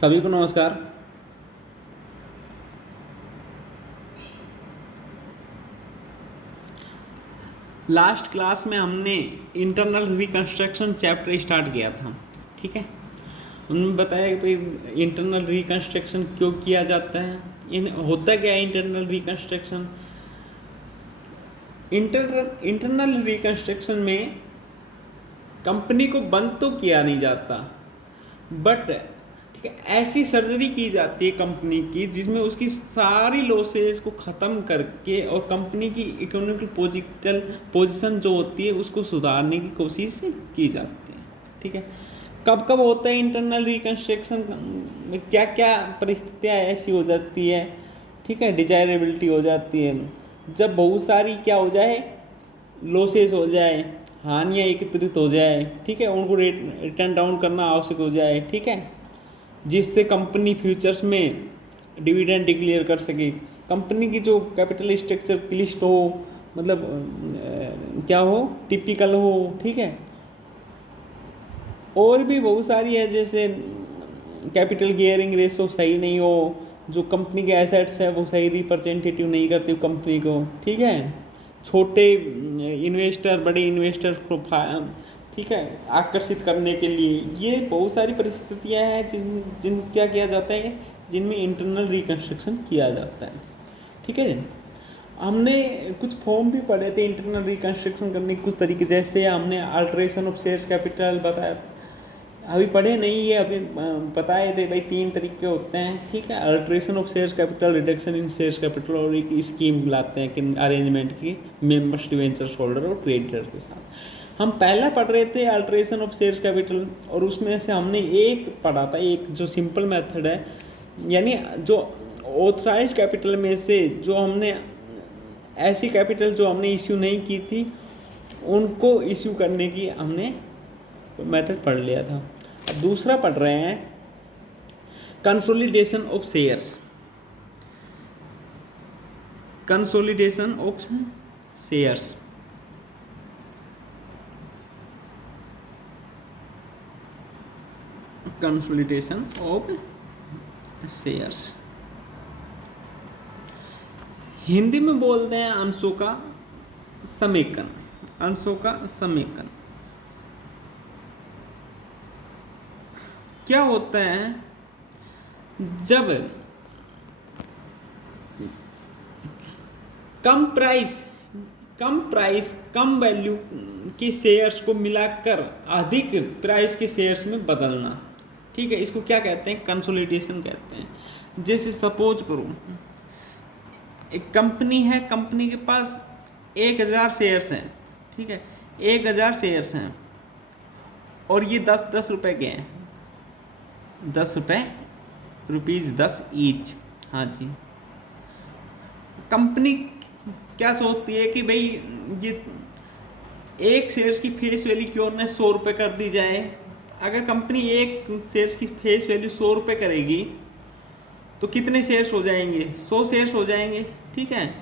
सभी को नमस्कार। लास्ट क्लास में हमने इंटरनल रिकंस्ट्रक्शन चैप्टर स्टार्ट किया था, ठीक है। उन्होंने बताया कि भाई इंटरनल रिकंस्ट्रक्शन क्यों किया जाता है, होता क्या है इंटरनल रिकंस्ट्रक्शन। इंटरनल रिकंस्ट्रक्शन में कंपनी को बंद तो किया नहीं जाता, बट ठीक है ऐसी सर्जरी की जाती है कंपनी की जिसमें उसकी सारी लॉसेस को ख़त्म करके और कंपनी की इकोनॉमिकल पोजीशन जो होती है उसको सुधारने की कोशिश की जाती है, ठीक है। कब कब होता है इंटरनल रिकंस्ट्रक्शन में, क्या क्या परिस्थितियाँ ऐसी हो जाती है, ठीक है। डिजायरेबिलिटी हो जाती है जब बहुत सारी क्या हो जाए, लॉसेस हो जाए, हानियाँ एकत्रित हो जाए, ठीक है, उनको रिटर्न डाउन करना आवश्यक हो जाए, ठीक है, जिससे कंपनी फ्यूचर्स में डिविडेंड डिक्लेयर कर सके, कंपनी की जो कैपिटल स्ट्रक्चर क्लिष्ट हो, मतलब क्या हो, टिपिकल हो, ठीक है। और भी बहुत सारी है, जैसे कैपिटल गियरिंग रेशो सही नहीं हो, जो कंपनी के एसेट्स है वो सही रिप्रेजेंटेटिव नहीं करती कंपनी को, ठीक है। छोटे इन्वेस्टर बड़े इन्वेस्टर को ठीक है आकर्षित करने के लिए ये बहुत सारी परिस्थितियां हैं जिन क्या किया जाता है, जिनमें इंटरनल रिकंस्ट्रक्शन किया जाता है, ठीक है। हमने कुछ फॉर्म भी पढ़े थे इंटरनल रिकंस्ट्रक्शन करने के कुछ तरीके, जैसे हमने अल्ट्रेशन ऑफ शेयर्स कैपिटल बताया, अभी पढ़े नहीं है, अभी बताए थे भाई 3 तरीके होते हैं, ठीक है। Alteration of shares capital, reduction in shares capital, और एक स्कीम लाते हैं कि अरेंजमेंट की मेंबर्स डिवेंचर्स होल्डर और क्रेडिटर के साथ। हम पहला पढ़ रहे थे अल्ट्रेशन ऑफ शेयर्स कैपिटल, और उसमें से हमने एक पढ़ा था, एक जो सिंपल मेथड है, यानी जो ऑथराइज कैपिटल में से जो हमने ऐसी कैपिटल जो हमने इश्यू नहीं की थी उनको इश्यू करने की हमने मेथड पढ़ लिया था। अब दूसरा पढ़ रहे हैं consolidation of shares, consolidation of shares. Consolidation of shares Hindi में बोलते हैं अंशों का समेकन, अंशों का समेकन। क्या होता है जब कम प्राइस कम वैल्यू के शेयर्स को मिलाकर अधिक प्राइस के शेयर्स में बदलना, ठीक है, इसको क्या कहते हैं, कंसोलिडेशन कहते हैं। जैसे सपोज करो एक कंपनी है, कंपनी के पास 1000 शेयर्स हैं, ठीक है, 1000 शेयर्स हैं और ये 10-10 रुपए के हैं, 10 रुपये, ₹10 ईच। हाँ जी, कंपनी क्या सोचती है कि भाई ये एक शेयर्स की फेस वैल्यू क्यों ना 100 रुपये कर दी जाए। अगर कंपनी एक शेयर्स की फेस वैल्यू 100 रुपये करेगी तो कितने शेयर्स हो जाएंगे, 100 शेयर्स हो जाएंगे, ठीक है,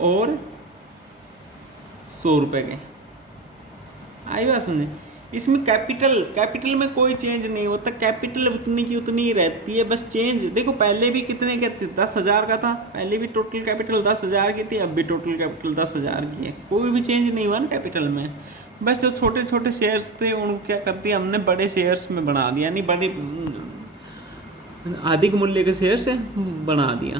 और 100 रुपये के। आई बात सुनिए, इसमें कैपिटल में कोई चेंज नहीं होता, कैपिटल उतनी की उतनी ही रहती है, बस चेंज देखो पहले भी कितने का थे, 10,000 का था, पहले भी टोटल कैपिटल 10,000 की थी, अब भी टोटल कैपिटल 10,000 की है, कोई भी चेंज नहीं हुआ ना कैपिटल में। बस जो छोटे छोटे शेयर्स थे उनको क्या करती है हमने बड़े शेयर्स में बना दिया, यानी बड़े अधिक मूल्य के शेयर्स बना दिया,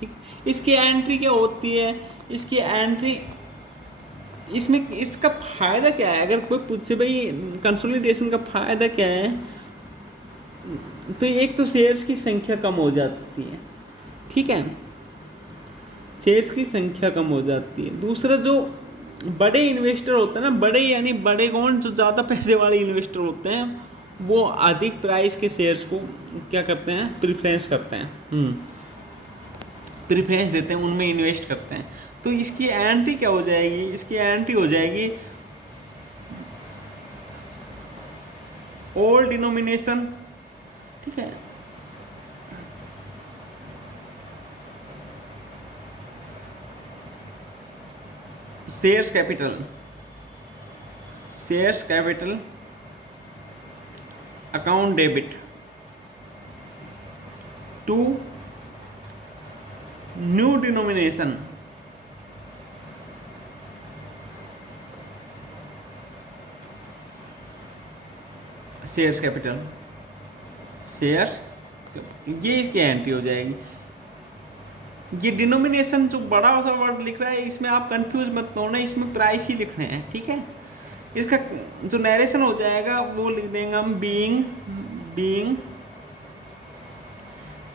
ठीक। इसकी एंट्री क्या होती है, इसकी एंट्री इसमें इसका फ़ायदा क्या है, अगर कोई पूछे भाई कंसोलिडेशन का फ़ायदा क्या है, तो एक तो शेयर्स की संख्या कम हो जाती है, ठीक है, शेयर्स की संख्या कम हो जाती है। दूसरा जो बड़े इन्वेस्टर होते हैं ना, बड़े यानी बड़े कौन, जो ज़्यादा पैसे वाले इन्वेस्टर होते हैं वो अधिक प्राइस के शेयर्स को क्या करते हैं, प्रिफरेंस करते हैं, प्रिफरेंस देते हैं, उनमें इन्वेस्ट करते हैं। तो इसकी एंट्री क्या हो जाएगी, इसकी एंट्री हो जाएगी ओल्ड डिनोमिनेशन, ठीक है, shares capital, shares capital account debit, to new denomination, shares capital, shares, ये इसकी एंट्री हो जाएगी। ये डिनोमिनेशन जो बड़ा सा वर्ड लिख रहा है इसमें आप कंफ्यूज मत होना, इसमें प्राइस ही लिखने हैं, ठीक है। इसका जो नरेशन हो जाएगा वो लिख देंगे हम बीइंग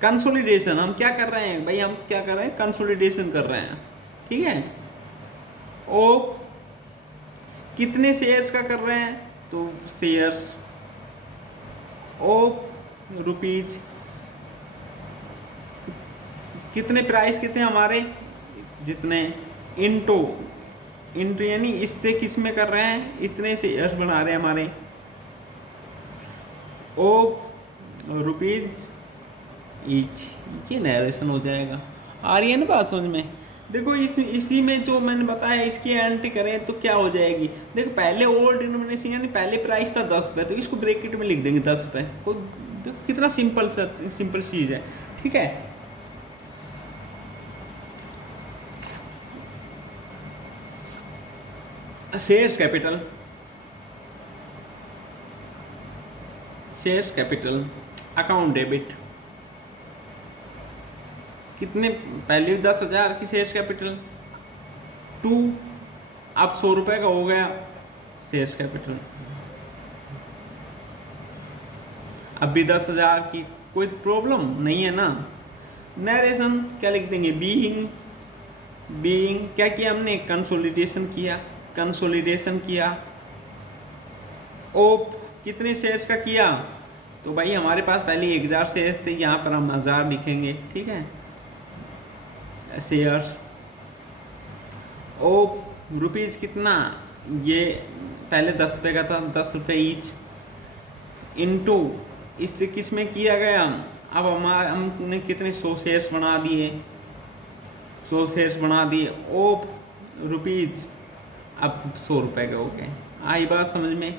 कंसोलिडेशन। हम क्या कर रहे हैं भाई, हम क्या कर रहे हैं, कंसोलिडेशन कर रहे हैं, ठीक है। ओ कितने शेयर्स का कर रहे हैं, तो शेयर्स ऑफ रुपीज, कितने प्राइस कितने हमारे, जितने, इंटू यानी इससे किस में कर रहे हैं, इतने शेयर्स बना रहे हैं हमारे, ऑफ रुपीज ईच। ये नरेशन हो जाएगा। आ रही है ना बात समझ में। देखो इसी में जो मैंने बताया इसकी एंट्री करें तो क्या हो जाएगी। देखो पहले ओल्ड डिनोमिनेशन यानी पहले प्राइस था 10 रुपये, तो इसको ब्रैकेट में लिख देंगे 10 रुपये। कोई देखो कितना सिंपल चीज़ है, ठीक है। शेयर्स कैपिटल अकाउंट डेबिट, कितने, पहले 10,000 की शेयर्स कैपिटल, 2 अब 100 रुपये का हो गया शेयर्स कैपिटल। अब भी 10,000 की, कोई प्रॉब्लम नहीं है ना। नरेशन क्या लिख देंगे, बीइंग क्या किया हमने, कंसोलिडेशन किया। ओप कितने शेयर्स का किया, तो भाई हमारे पास पहले 1000 शेयर्स थे, यहाँ पर हम 1000 लिखेंगे, ठीक है। शेयर्स ओप रुपीज कितना, ये पहले 10 रुपये का था, 10 रुपये ईच, इनटू इससे किस में किया गया, अब हमने कितने 100 शेयर्स बना दिए, 100 शेयर्स बना दिए, ओप रुपीज अब 100 रुपये के हो गए। आई बात समझ में।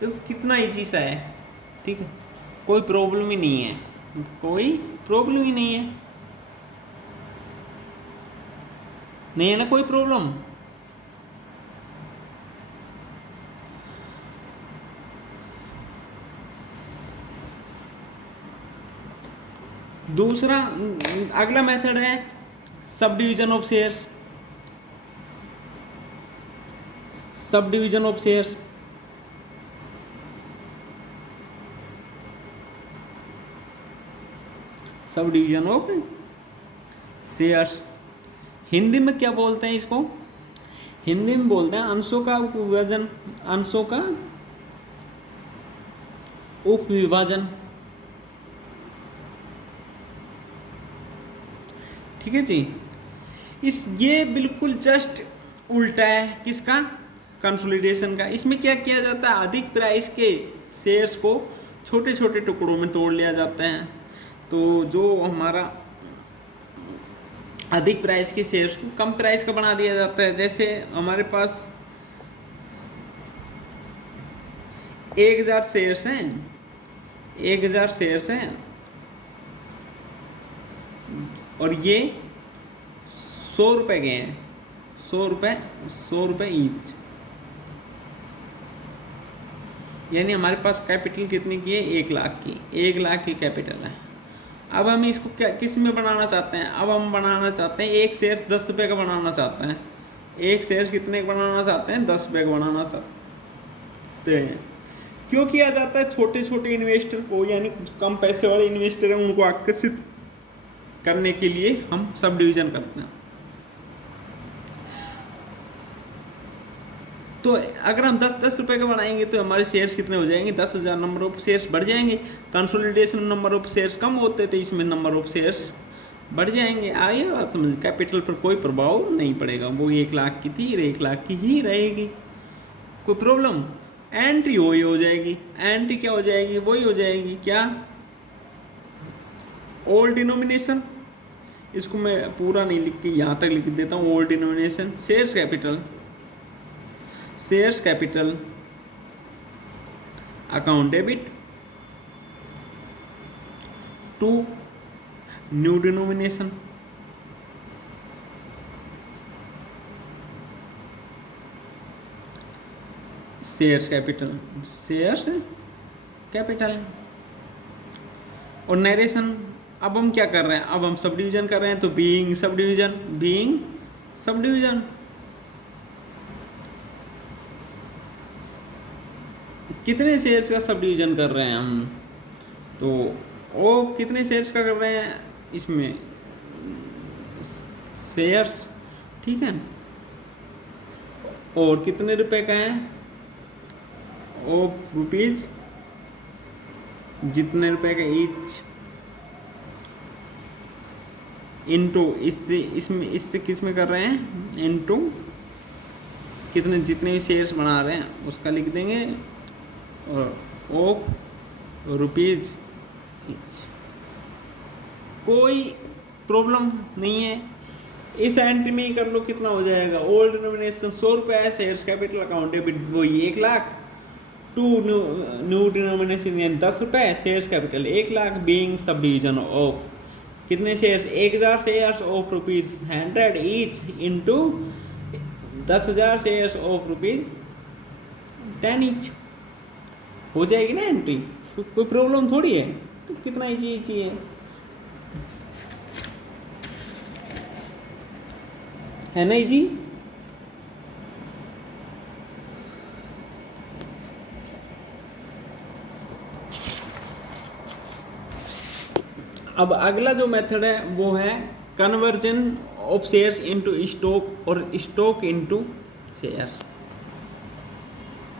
देखो कितना ईजी सा है, ठीक है, कोई प्रॉब्लम ही नहीं है, कोई प्रॉब्लम ही नहीं है, नहीं है ना कोई प्रॉब्लम। दूसरा अगला मेथड है sub division of shares. Sub division of shares, sub division of shares Hindi में क्या बोलते हैं इसको, हिंदी में बोलते हैं अंशों का उपविभाजन, अंशों का उपविभाजन, ठीक है जी। ये बिल्कुल जस्ट उल्टा है किसका, कंसोलिडेशन का। इसमें क्या किया जाता है, अधिक प्राइस के शेयर्स को छोटे छोटे टुकड़ों में तोड़ लिया जाता है। तो जो हमारा अधिक प्राइस के शेयर्स को कम प्राइस का बना दिया जाता है। जैसे हमारे पास 1000 शेयर्स हैं, 1000 शेयर्स हैं और ये 100 रुपये के हैं, 100 रुपये ईच, यानी हमारे पास कैपिटल कितने की है, 1 लाख की, 1 लाख की कैपिटल है। अब हम इसको क्या किस में बनाना चाहते हैं, अब हम बनाना चाहते हैं एक शेयर 10 रुपये का बनाना चाहते हैं। एक शेयर कितने का बनाना चाहते हैं, 10 रुपये का बनाना चाहते हैं। क्यों किया जाता है, छोटे छोटे इन्वेस्टर को, यानी कम पैसे वाले इन्वेस्टर हैं उनको आकर्षित करने के लिए हम सब डिवीजन करते हैं। तो अगर हम 10-10 रुपये का बनाएंगे तो हमारे शेयर्स कितने हो जाएंगे, 10,000 नंबर ऑफ शेयर्स बढ़ जाएंगे। कंसोलिडेशन नंबर ऑफ शेयर्स कम होते थे, इसमें नंबर ऑफ शेयर्स बढ़ जाएंगे। आइए बात समझ, कैपिटल पर कोई प्रभाव नहीं पड़ेगा, वो 1 लाख की थी 1 लाख की ही रहेगी, कोई प्रॉब्लम। एंट्री वही हो जाएगी, एंट्री क्या हो जाएगी, वही हो जाएगी क्या, ओल्ड डिनोमिनेशन। इसको मैं पूरा नहीं लिख के यहाँ तक लिख देता हूँ, old denomination, shares capital account debit to new denomination, shares capital, shares capital. और नरेशन, अब हम क्या कर रहे हैं, अब हम सब डिवीजन कर रहे हैं, तो being sub division, being sub division. कितने शेयर्स का सब डिवीजन कर रहे हैं हम, तो वो कितने शेयर्स का कर रहे हैं इसमें, शेयर्स, ठीक है। और कितने रुपए का है, ओ रुपीज, जितने रुपए का ईच, इनटू, इससे इसमें, इससे किस में कर रहे हैं, इनटू कितने, जितने भी शेयर्स बना रहे हैं उसका लिख देंगे, और ओ रुपीज ईच। कोई प्रॉब्लम नहीं है, इस एंट्री में ही कर लो, कितना हो जाएगा, ओल्ड डिनोमिनेशन 100 रुपये है, शेयर्स कैपिटल अकाउंट डेबिट वही 1 लाख, टू न्यू डिनोमिनेशन यानी 10 रुपये, shares capital 1 lakh, being subdivision of कितने shares, 1000 shares of rupees 100 each, into 10,000 shares of rupees 10 each. हो जाएगी ना एंट्री, कोई प्रॉब्लम थोड़ी है, तो कितना ईची है ना जी। अब अगला जो मेथड है वो है conversion of shares into stock और स्टॉक इनटू शेयर्स।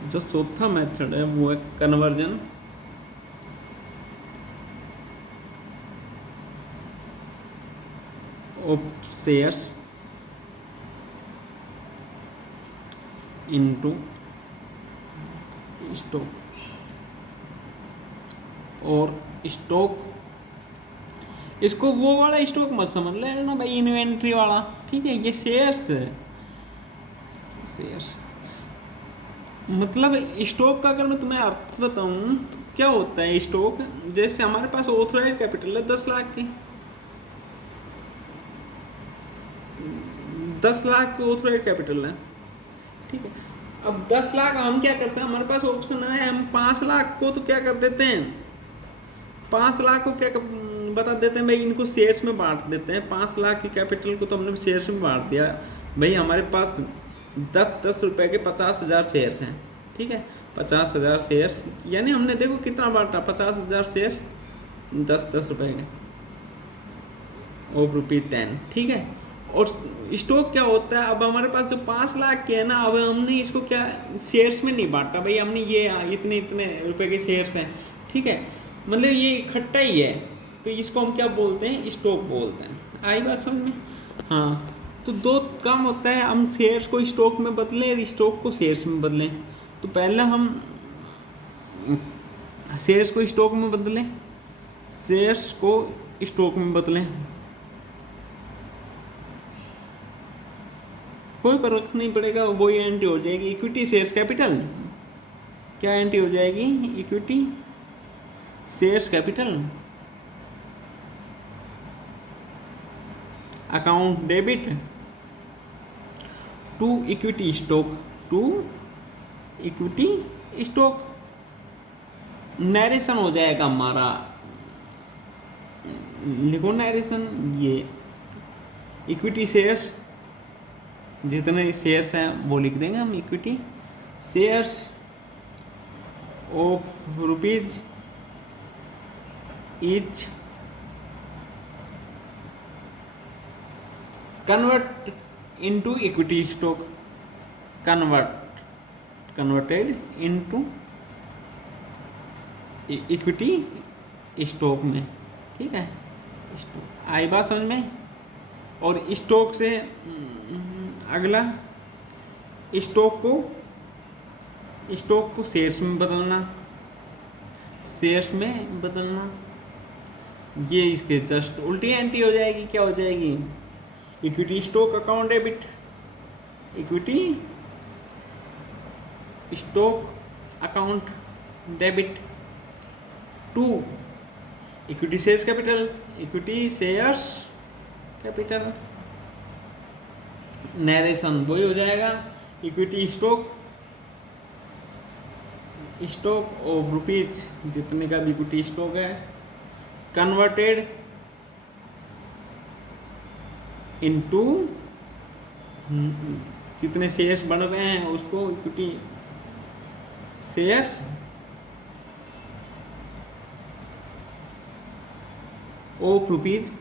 जो चौथा मेथड है वो है conversion of shares into stock और स्टॉक। इसको वो वाला स्टॉक मत समझ लेना भाई, इन्वेंट्री वाला, ठीक है। ये शेयर्स है, शेयर्स मतलब स्टॉक का अगर मैं तुम्हें अर्थ बताऊं क्या होता है स्टॉक, जैसे हमारे पास ऑथराइज्ड कैपिटल है 10 लाख की, 10 लाख की ऑथराइज्ड कैपिटल है, ठीक है। अब 10 लाख हम क्या करते हैं, हमारे पास ऑप्शन है, हम 5 लाख को तो क्या कर देते हैं, 5 लाख को क्या बता देते हैं भाई, इनको शेयर्स में बांट देते हैं। 5 लाख की कैपिटल को तो हमने शेयर्स में बांट दिया भाई, हमारे पास 10-10 रुपए के 50,000 शेयर्स हैं, ठीक है। 50,000 शेयर्स यानी हमने देखो कितना बांटा, 50,000 शेयर्स 10-10 रुपए के ऑफ ₹10, ठीक है। और स्टॉक क्या होता है, अब हमारे पास जो 5 लाख के है ना, अब हमने इसको क्या शेयर्स में नहीं बांटा भाई, हमने ये इतने इतने रुपए के शेयर्स हैं, ठीक है, मतलब ये इकट्ठा ही है, तो इसको हम क्या बोलते हैं, स्टॉक बोलते हैं। आई बात समझ में, हाँ। तो दो काम होता है, हम शेयर्स को स्टॉक में बदलें और स्टॉक को शेयर्स में बदलें। तो पहले हम शेयर्स को स्टॉक में बदलें, शेयर्स को स्टॉक में बदलें, कोई फर्क नहीं पड़ेगा, वही एंट्री हो जाएगी। इक्विटी शेयर्स कैपिटल, क्या एंट्री हो जाएगी, equity shares capital account debit to equity stock, to equity stock. Narration हो जाएगा हमारा, लिखो नरेशन, ये इक्विटी शेयर्स, जितने शेयर्स हैं वो लिख देंगे हम, equity shares of rupees each convert into equity stock, converted into equity stock में, ठीक है। आई बात समझ में। और स्टॉक से अगला स्टॉक को शेयर्स में बदलना, शेयर्स में बदलना, ये इसके जस्ट उल्टी एंट्री हो जाएगी। क्या हो जाएगी, equity stock account debit, equity stock account debit to equity shares capital, equity shares capital, narration वही हो जाएगा equity stock, stock of rupees जितने का भी इक्विटी स्टॉक है, कन्वर्टेड इनटू जितने शेयर्स बन रहे हैं उसको इक्विटी शेयर्स ऑफ रुपीज,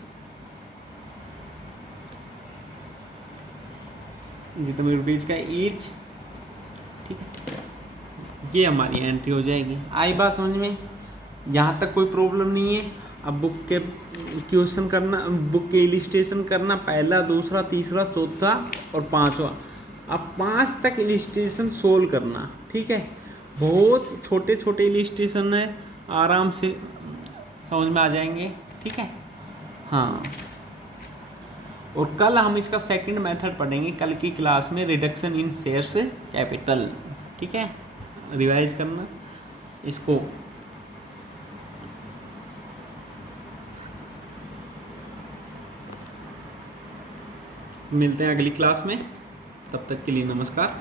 जितने रुपीज का ईच, ठीक है, ये हमारी एंट्री हो जाएगी। आई बात समझ में? यहाँ तक कोई प्रॉब्लम नहीं है। अब बुक के क्वेश्चन करना, बुक के इलिस्ट्रेशन करना, पहला, दूसरा, तीसरा, चौथा और पांचवा, अब 5 तक इलिस्ट्रेशन सोल्व करना, ठीक है। बहुत छोटे छोटे इलिस्ट्रेशन है, आराम से समझ में आ जाएंगे, ठीक है। हाँ, और कल हम इसका सेकंड मेथड पढ़ेंगे कल की क्लास में, रिडक्शन इन शेयर्स कैपिटल, ठीक है। रिवाइज करना इसको। मिलते हैं अगली क्लास में, तब तक के लिए नमस्कार।